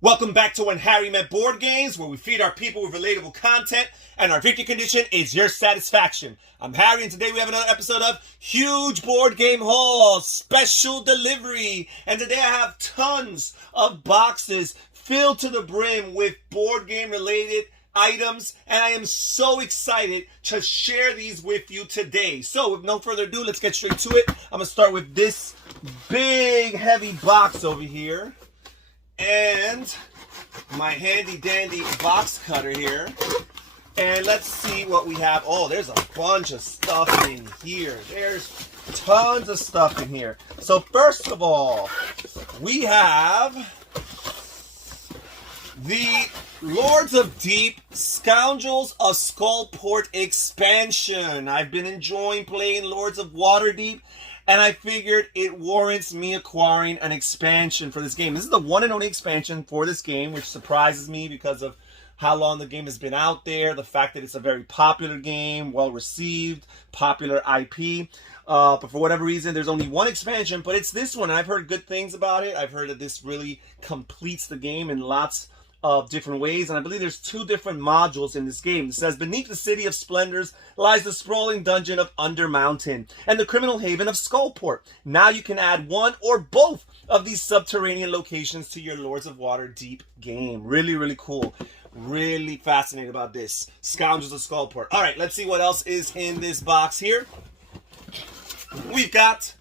Welcome back to When Harry Met Board Games, where we feed our people with relatable content, and our victory condition is your satisfaction. I'm Harry, and today we have another episode of Huge Board Game Haul Special Delivery. And today I have tons of boxes filled to the brim with board game related items, and I am so excited to share these with you today. So with no further ado, let's get straight to it. I'm going to start with this big heavy box over here. And my handy dandy box cutter here. And let's see what we have. Oh, there's a bunch of stuff in here. There's tons of stuff in here. So first of all, we have the Lords of Deep Scoundrels of Skullport expansion. I've been enjoying playing Lords of Waterdeep, and I figured it warrants me acquiring an expansion for this game. This is the one and only expansion for this game, which surprises me because of how long the game has been out there, the fact that it's a very popular game, well-received, popular IP. But for whatever reason, there's only one expansion, but it's this one. I've heard good things about it. I've heard that this really completes the game in lots of different ways, and I believe there's two different modules in this game. It says, beneath the city of splendors lies the sprawling dungeon of Undermountain and the criminal haven of Skullport. Now you can add one or both of these subterranean locations to your Lords of Waterdeep game. Really, really cool. Really fascinated about this. Scoundrels of Skullport. All right, let's see what else is in this box here. We've got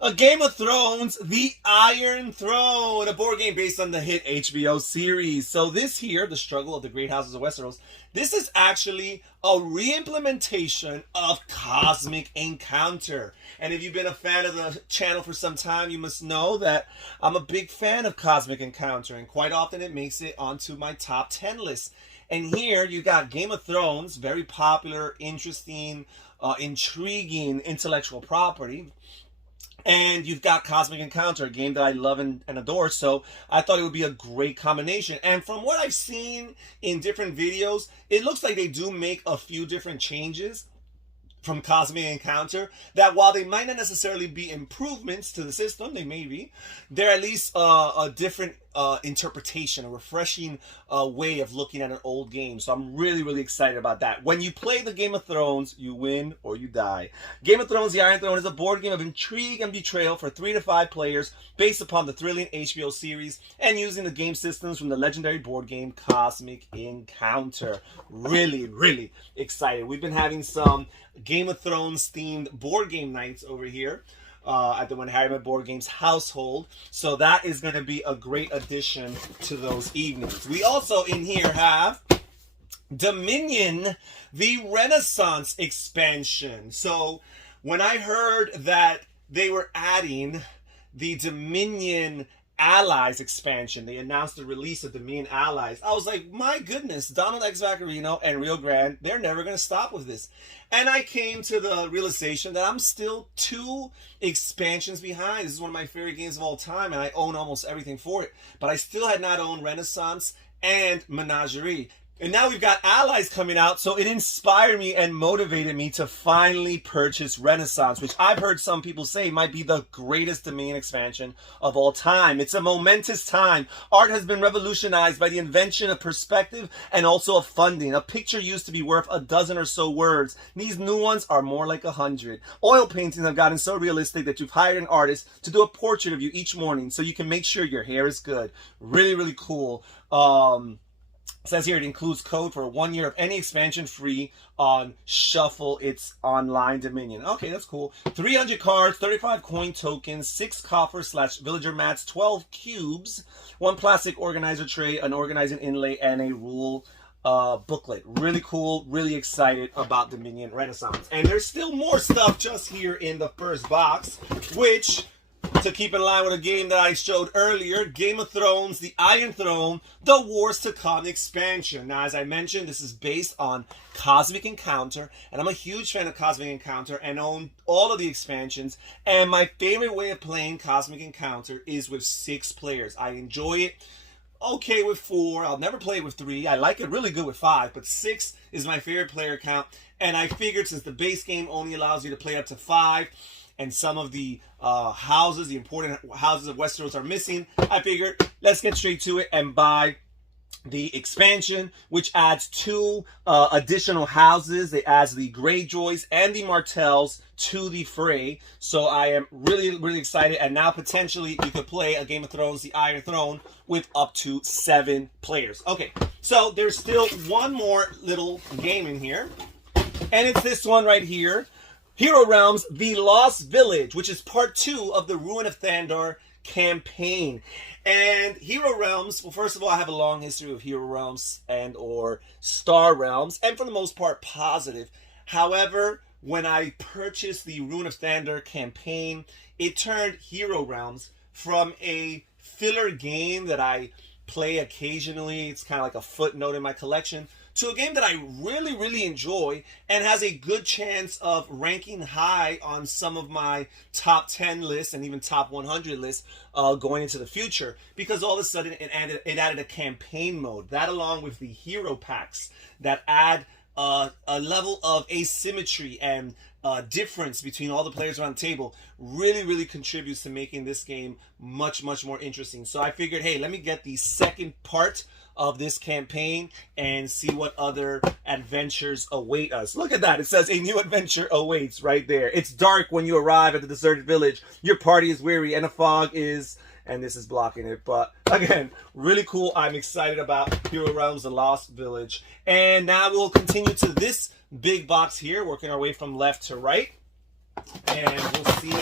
a Game of Thrones, The Iron Throne, a board game based on the hit HBO series. So this here, The Struggle of the Great Houses of Westeros, this is actually a re-implementation of Cosmic Encounter. And if you've been a fan of the channel for some time, you must know that I'm a big fan of Cosmic Encounter, and quite often it makes it onto my top 10 list. And here you got Game of Thrones, very popular, interesting, intriguing intellectual property. And you've got Cosmic Encounter, a game that I love and adore, so I thought it would be a great combination. And from what I've seen in different videos, it looks like they do make a few different changes from Cosmic Encounter, that while they might not necessarily be improvements to the system, they may be, they're at least a different interpretation, a refreshing way of looking at an old game. So I'm really, really excited about that. When you play the Game of Thrones, you win or you die. Game of Thrones, The Iron Throne is a board game of intrigue and betrayal for 3 to 5 players based upon the thrilling HBO series and using the game systems from the legendary board game Cosmic Encounter. Really, really excited. We've been having some Game of Thrones themed board game nights over here at the When Harry Met Board Games household. So that is going to be a great addition to those evenings. We also in here have Dominion, the Renaissance expansion. So when I heard that they were adding the Dominion Allies expansion, they announced the release of Dominion Allies, I was like, my goodness, Donald X. Vaccarino and Rio Grande, they're never going to stop with this. And I came to the realization that I'm still 2 expansions behind. This is one of my favorite games of all time, and I own almost everything for it. But I still had not owned Renaissance and Menagerie. And now we've got Allies coming out, so it inspired me and motivated me to finally purchase Renaissance, which I've heard some people say might be the greatest Dominion expansion of all time. It's a momentous time. Art has been revolutionized by the invention of perspective and also of funding. A picture used to be worth a dozen or so words. These new ones are more like 100. Oil paintings have gotten so realistic that you've hired an artist to do a portrait of you each morning so you can make sure your hair is good. Really, really cool. It says here it includes code for 1 year of any expansion free on Shuffle It's Online Dominion. Okay, that's cool. 300 cards, 35 coin tokens, 6 coffer/villager mats, 12 cubes, 1 plastic organizer tray, an organizing inlay, and a rule booklet. Really cool. Really excited about Dominion Renaissance. And there's still more stuff just here in the first box, which, to keep in line with a game that I showed earlier, Game of Thrones, The Iron Throne, The Wars to Come expansion. Now, as I mentioned, this is based on Cosmic Encounter, and I'm a huge fan of Cosmic Encounter and own all of the expansions. And my favorite way of playing Cosmic Encounter is with 6 players. I enjoy it okay with 4. I'll never play with 3. I like it really good with 5, but 6 is my favorite player count. And I figured since the base game only allows you to play up to 5, and some of the houses, the important houses of Westeros are missing, I figured let's get straight to it and buy the expansion, which adds 2 additional houses. It adds the Greyjoys and the Martells to the fray. So I am really excited. And now potentially you could play a Game of Thrones, the Iron Throne, with up to 7 players. Okay, so there's still one more little game in here. And it's this one right here. Hero Realms, The Lost Village, which is part 2 of the Ruin of Thandor campaign. And Hero Realms, well, first of all, I have a long history of Hero Realms and or Star Realms, and for the most part, positive. However, when I purchased the Ruin of Thandor campaign, it turned Hero Realms from a filler game that I play occasionally, it's kind of like a footnote in my collection, to a game that I really enjoy and has a good chance of ranking high on some of my top 10 lists and even top 100 lists going into the future, because all of a sudden it added a campaign mode. That, along with the hero packs that add a level of asymmetry and difference between all the players around the table, really contributes to making this game much more interesting. So I figured, hey, let me get the second part of this campaign and see what other adventures await us. Look at that. It says a new adventure awaits right there. It's dark when you arrive at the deserted village. Your party is weary and a fog is... and this is blocking it. But again, really cool. I'm excited about Hero Realms, The Lost Village. And now we'll continue to this big box here, working our way from left to right. And we'll see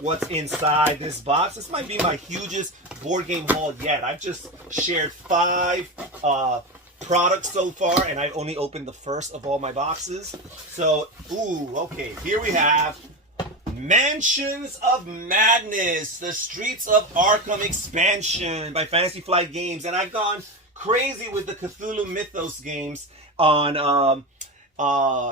what's inside this box. This might be my hugest board game haul yet. I've just shared 5 products so far, and I've only opened the first of all my boxes. So, ooh, okay, here we have Mansions of Madness, the Streets of Arkham expansion by Fantasy Flight Games. And I've gone crazy with the Cthulhu Mythos games on,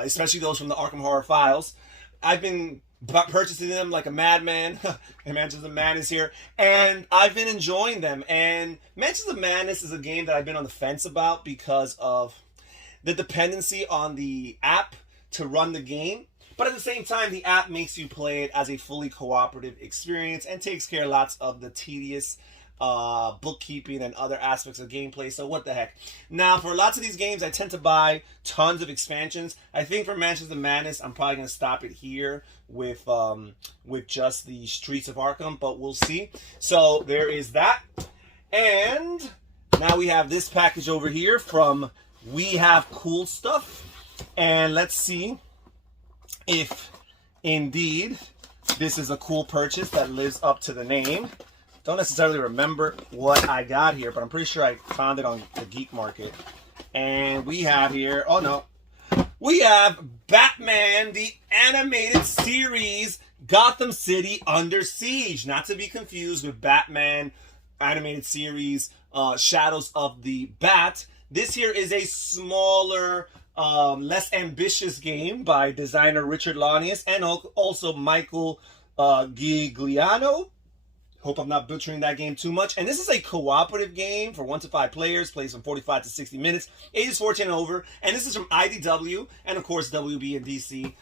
especially those from the Arkham Horror Files. I've been purchasing them like a madman. And Mansions of Madness here, and I've been enjoying them. And Mansions of Madness is a game that I've been on the fence about because of the dependency on the app to run the game. But at the same time, the app makes you play it as a fully cooperative experience and takes care of lots of the tedious bookkeeping and other aspects of gameplay. So what the heck. Now, for lots of these games, I tend to buy tons of expansions. I think for Mansions of Madness, I'm probably going to stop it here with just the Streets of Arkham, but we'll see. So there is that. And now we have this package over here from We Have Cool Stuff. And let's see if indeed this is a cool purchase that lives up to the name. Don't necessarily remember what I got here, but I'm pretty sure I found it on the Geek Market. And we have here, oh no, we have Batman, the animated series, Gotham City Under Siege. Not to be confused with Batman animated series, Shadows of the Bat. This here is a smaller, less ambitious game by designer Richard Launius and also Michael Gigliano. Hope I'm not butchering that game too much. And this is a cooperative game for 1 to 5 players, plays from 45 to 60 minutes, ages 14 and over. And this is from IDW and, of course, WB and DC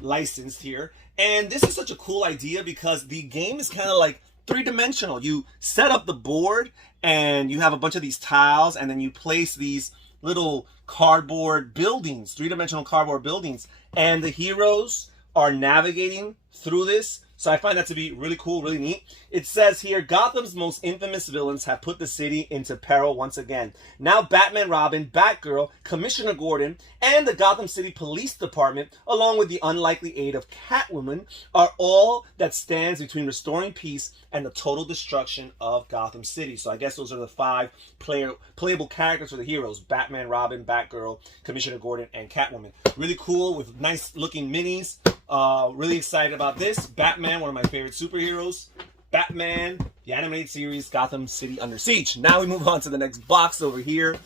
licensed here. And this is such a cool idea because the game is kind of like 3-dimensional. You set up the board and you have a bunch of these tiles, and then you place these little cardboard buildings, 3-dimensional cardboard buildings, and the heroes are navigating through this. So I find that to be really cool, really neat. It says here, Gotham's most infamous villains have put the city into peril once again. Now Batman, Robin, Batgirl, Commissioner Gordon, and the Gotham City Police Department, along with the unlikely aid of Catwoman, are all that stands between restoring peace and the total destruction of Gotham City. So I guess those are the 5 playable characters for the heroes: Batman, Robin, Batgirl, Commissioner Gordon, and Catwoman. Really cool with nice looking minis. Really excited about this. Batman, one of my favorite superheroes. Batman, the animated series, Gotham City Under Siege. Now we move on to the next box over here.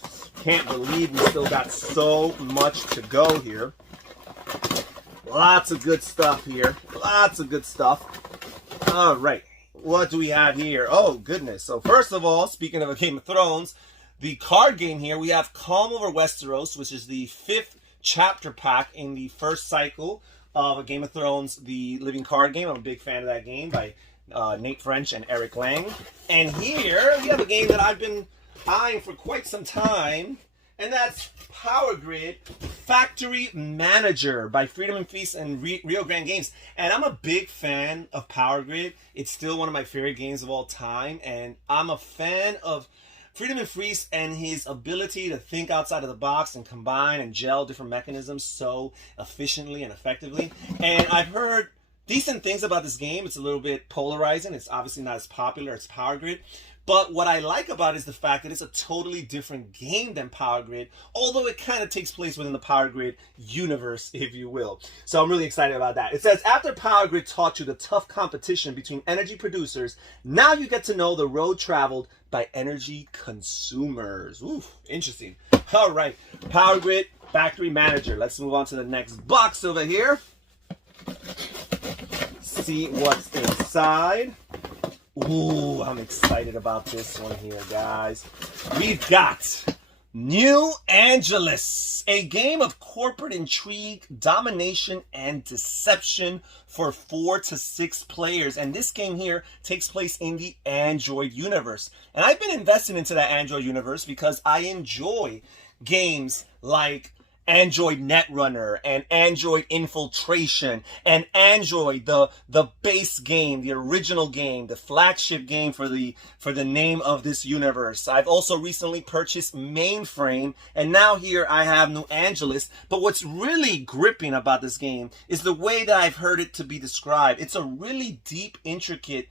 Can't believe we still got so much to go here. Lots of good stuff here. Lots of good stuff. All right. What do we have here? Oh, goodness. So first of all, speaking of a Game of Thrones, the card game here, we have Calm Over Westeros, which is the 5th chapter pack in the first cycle of Game of Thrones, the living card game. I'm a big fan of that game by Nate French and Eric Lang. And here we have a game that I've been eyeing for quite some time, and that's Power Grid Factory Manager by Freedom and Feast and Rio Grande Games. And I'm a big fan of Power Grid. It's still one of my favorite games of all time, and I'm a fan of Freedom and Feast and his ability to think outside of the box and combine and gel different mechanisms so efficiently and effectively. And I've heard decent things about this game. It's a little bit polarizing. It's obviously not as popular as Power Grid. But what I like about it is the fact that it's a totally different game than Power Grid, although it kind of takes place within the Power Grid universe, if you will. So I'm really excited about that. It says, after Power Grid taught you the tough competition between energy producers, now you get to know the road traveled by energy consumers. Ooh, interesting. All right, Power Grid Factory Manager. Let's move on to the next box over here. See what's inside. Ooh, I'm excited about this one here, guys. We've got New Angeles, a game of corporate intrigue, domination, and deception for 4 to 6 players. And this game here takes place in the Android universe. And I've been investing into that Android universe because I enjoy games like Android Netrunner and Android Infiltration and Android, the base game, the original game, the flagship game for the name of this universe. I've also recently purchased Mainframe, and now here I have New Angeles. But what's really gripping about this game is the way that I've heard it to be described. It's a really deep, intricate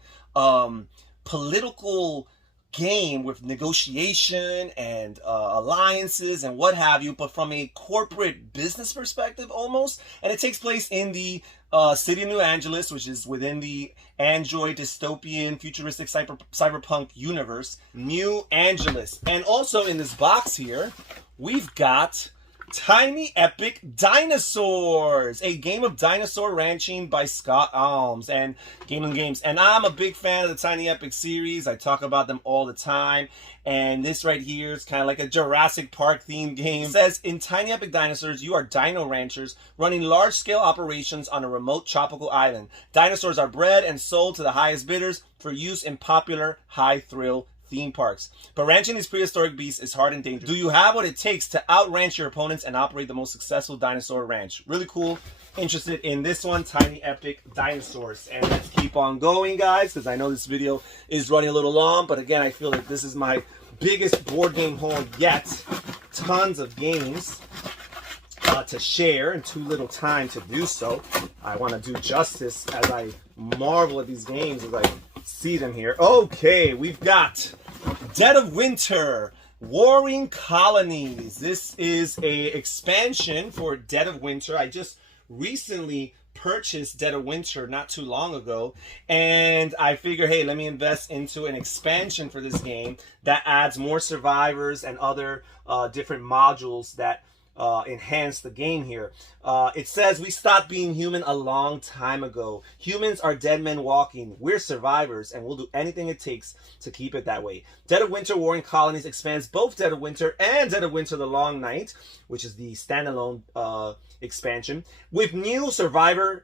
political game with negotiation and alliances and what have you, but from a corporate business perspective almost. And it takes place in the city of New Angeles, which is within the Android dystopian futuristic cyberpunk universe. New Angeles. And also in this box here, we've got Tiny Epic Dinosaurs, a game of dinosaur ranching by Scott Alms and Gameland Games. And I'm a big fan of the Tiny Epic series. I talk about them all the time. And this right here is kind of like a Jurassic Park themed game. It says, in Tiny Epic Dinosaurs, you are dino ranchers running large-scale operations on a remote tropical island. Dinosaurs are bred and sold to the highest bidders for use in popular high-thrill theme parks. But ranching these prehistoric beasts is hard and dangerous. Do you have what it takes to outranch your opponents and operate the most successful dinosaur ranch? Really cool. Interested in this one, Tiny Epic Dinosaurs. And let's keep on going, guys, because I know this video is running a little long, but again, I feel like this is my biggest board game haul yet. Tons of games to share and too little time to do so. I want to do justice as I marvel at these games as I see them here. Okay, we've got Dead of Winter, Warring Colonies. This is a expansion for Dead of Winter. I just recently purchased Dead of Winter not too long ago, and I figure, hey, let me invest into an expansion for this game that adds more survivors and other different modules that enhance the game here. It says, we stopped being human a long time ago. Humans are dead men walking. We're survivors, and we'll do anything it takes to keep it that way. Dead of Winter Warring Colonies expands both Dead of Winter and Dead of Winter The Long Night, which is the standalone expansion, with new survivors,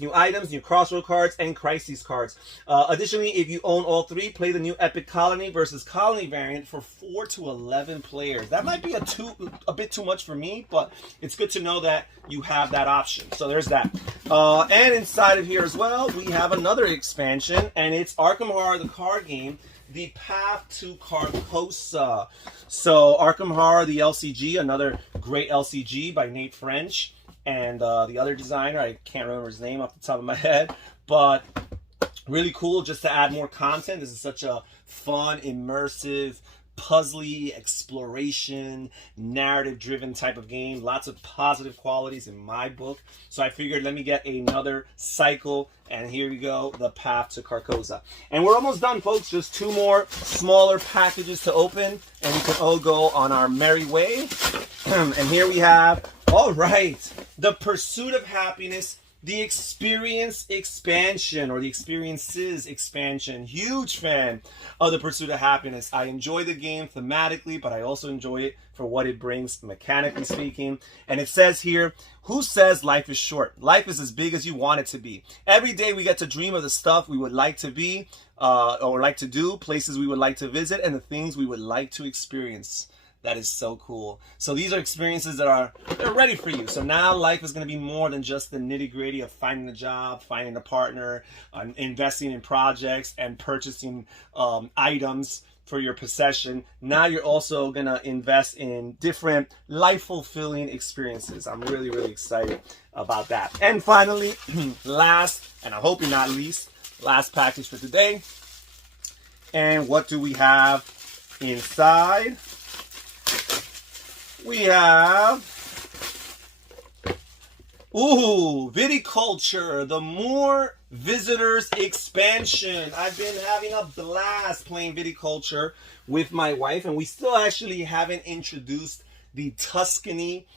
new items, new crossroad cards, and crises cards. Additionally, if you own all three, play the new Epic Colony versus Colony variant for 4 to 11 players. That might be a bit too much for me, but it's good to know that you have that option. So there's that. And inside of here as well, we have another expansion, and it's Arkham Horror, the card game, The Path to Carcosa. So Arkham Horror, the LCG, another great LCG by Nate French. And the other designer, I can't remember his name off the top of my head, but really cool just to add more content. This is such a fun, immersive, puzzly, exploration, narrative-driven type of game. Lots of positive qualities in my book. So I figured, let me get another cycle, and here we go, The Path to Carcosa. And we're almost done, folks. Just 2 more smaller packages to open, and we can all go on our merry way. And here we have, all right, The Pursuit of Happiness the Experience expansion, or the Experiences expansion. Huge fan of the Pursuit of Happiness. I enjoy the game thematically, but I also enjoy it for what it brings mechanically speaking. And it says here, who says life is short? Life is as big as you want it to be. Every day we get to dream of the stuff we would like to be, or like to do, places we would like to visit, and the things we would like to experience. That is so cool. So these are experiences that they're ready for you. So now life is going to be more than just the nitty-gritty of finding a job, finding a partner, investing in projects, and purchasing items for your possession. Now you're also going to invest in different life-fulfilling experiences. I'm really, really excited about that. And finally, last, and I'm hoping not least, last package for today. And what do we have inside? We have, Viticulture, the More Visitors expansion. I've been having a blast playing Viticulture with my wife, and we still actually haven't introduced the Tuscany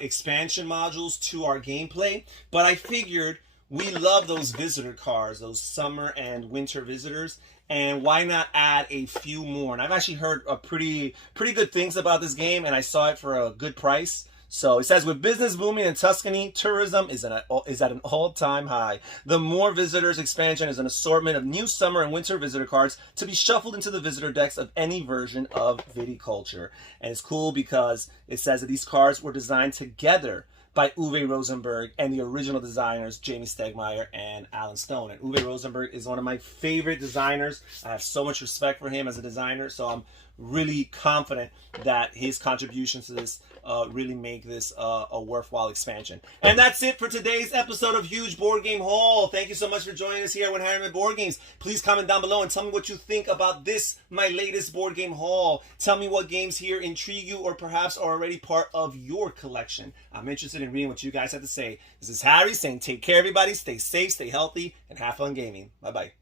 expansion modules to our gameplay, but I figured we love those visitor cards, those summer and winter visitors, and why not add a few more? And I've actually heard pretty good things about this game, and I saw it for a good price. So it says, with business booming in Tuscany, tourism is at an all-time high. The More Visitors expansion is an assortment of new summer and winter visitor cards to be shuffled into the visitor decks of any version of Viticulture. And it's cool because it says that these cards were designed together by Uwe Rosenberg and the original designers, Jamie Stegmaier and Alan Stone. And Uwe Rosenberg is one of my favorite designers. I have so much respect for him as a designer, so I'm really confident that his contributions to this really make this a worthwhile expansion. And that's it for today's episode of Huge Board Game Haul. Thank you so much for joining us here at Harriman Board Games. Please comment down below and tell me what you think about this, my latest board game haul. Tell me what games here intrigue you or perhaps are already part of your collection. I'm interested in reading what you guys have to say. This is Harry saying take care, everybody. Stay safe, stay healthy, and have fun gaming. Bye-bye.